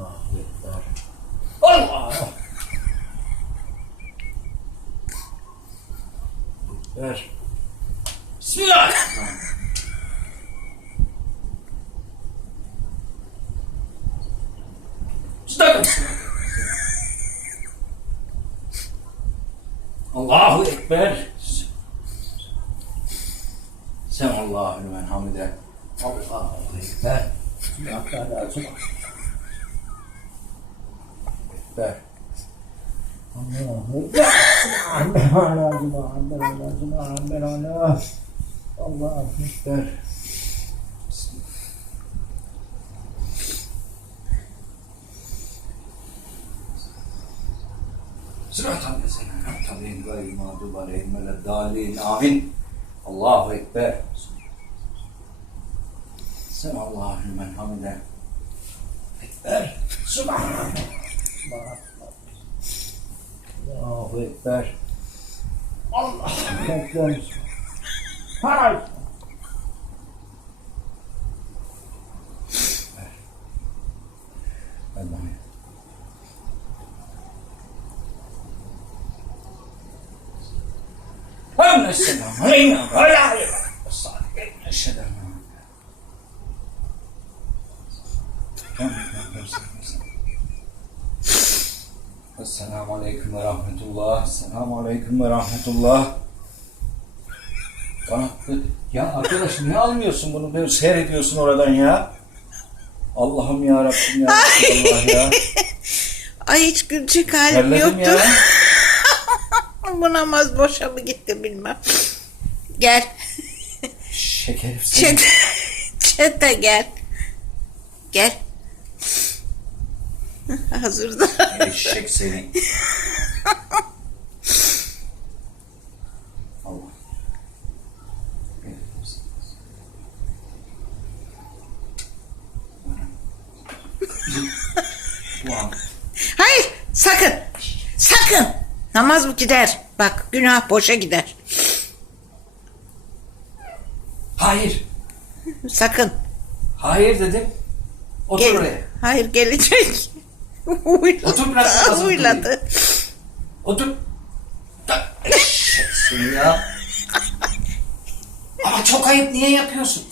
Allahu Ekber. Allah! Ekber. Bismillah! Stop! Allahu Ekber. Sen Allah'u men hamide. Allahu Ekber. Ekber. Allahu Ekber. Allahu Ekber. Sıradan mesela tabi'in gayrı mağdub aleyhim ve dâlin. Amin. Allahu Ekber. Sen Allah'ın men hamide. Ekber. Subhanallah. Allahu Ekber. Allah Ekber. Hay. Allah'ım. Esselamu aleyna ve alâ sâlihin. Eşhedü Esselamu aleyküm ve rahmetullah. Esselamu aleyküm ve rahmetullah. Kanatlı. Ya arkadaş niye almıyorsun bunu? Böyle seyrediyorsun oradan ya. Allah'ım ya Rabbim ya. Allah ya. Ay hiç gülecek halim Terledim yoktu. ya. Bu namaz boşa mı gitti bilmem. Gel. Şekerim seni. Çete gel. Gel. Hazırda. Eşek seni. Allah. Bu an. Hayır sakın. Sakın. Namaz bu gider. Bak günah boşa gider. Hayır. Sakın. Hayır dedim. Otur Gel. oraya. Hayır gelecek. Otur bırak. Nasıl Uyladı. Otur. Da, eşek seni ya. Ama çok ayıp. Niye yapıyorsun?